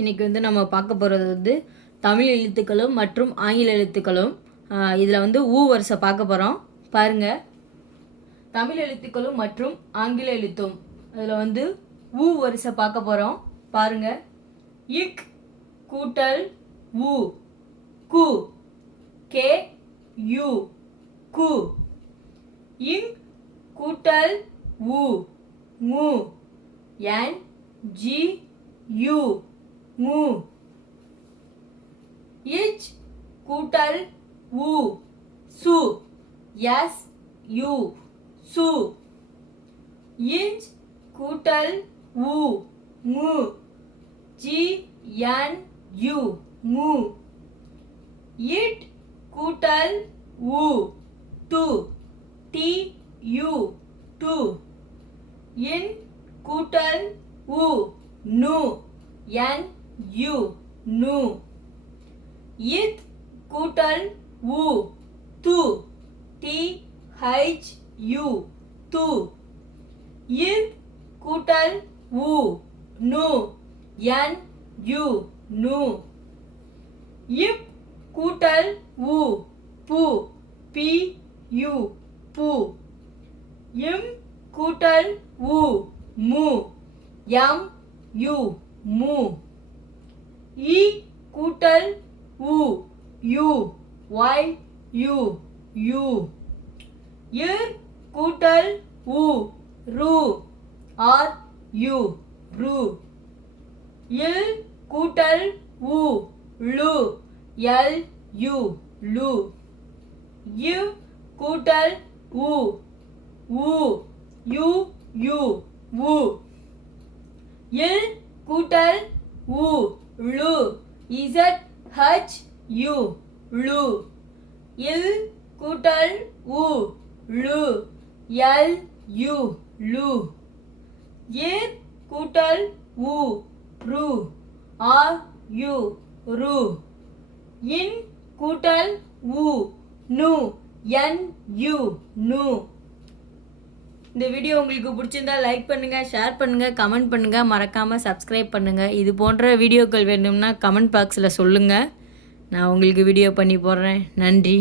இன்றைக்கி நம்ம பார்க்க போகிறது தமிழ் எழுத்துக்களும் மற்றும் ஆங்கில எழுத்துக்களும். இதில் ஊ வரிசை பார்க்க போகிறோம். பாருங்கள், தமிழ் எழுத்துக்களும் மற்றும் ஆங்கில எழுத்தும். அதில் ஊ வரிசை பார்க்க போகிறோம். பாருங்கள், இக் கூட்டல் ஊ, கு, கே யூ, கு. இங் கூட்டல் ஊ, மு, என் ஜி யூ, மு. இச் கூட்டல் ஊ, சு, எஸ் யூ, சு. இஞ்ச் கூட்டல் ஊ, மு, G N you, M. It கூட்டல் ஊ, டு, டி யூ, டு. இன் கூட்டல் ஊ, நு, என் யூ, நு. இத் கூட்டல் ஊ, து, டி ஹைச் யூ, து. இத் கூட்டல் ஊ, நு, என் யூ, நு. இப் கூட்டல் ஊ, பு, பி யூ, பு. இம் கூட்டல் ஊ, மு, எம் யூ, மு. இ கூட்டல் ஊ, யூ, ஒய் யூ, யூ. இர் கூட்டல் ஊ, ரு, ஆர் யூ, ரு. இல் கூட்டல் ஊ, லு, எல் யூ, லு. இவ் கூட்டல் ஊ, ஊ, யூ, யூ, ஊ. இல் கூட்டல் ஊ, லு, இசட் ஹச் யூ, லு. இல் கூட்டல் ஊ, லு, எல் யூ, லு. இர் கூட்டல் ஊ, ரு, ஆர் யூ, ரு. இன் கூட்டல் ஊ, நு, என் யூ, நு. இந்த வீடியோ உங்களுக்கு பிடிச்சிருந்தா லைக் பண்ணுங்கள், ஷேர் பண்ணுங்கள், கமெண்ட் பண்ணுங்கள், மறக்காமல் சப்ஸ்கிரைப் பண்ணுங்கள். இது போன்ற வீடியோக்கள் வேணும்னா கமெண்ட் பாக்ஸில் சொல்லுங்கள். நான் உங்களுக்கு வீடியோ பண்ணி போடுறேன். நன்றி.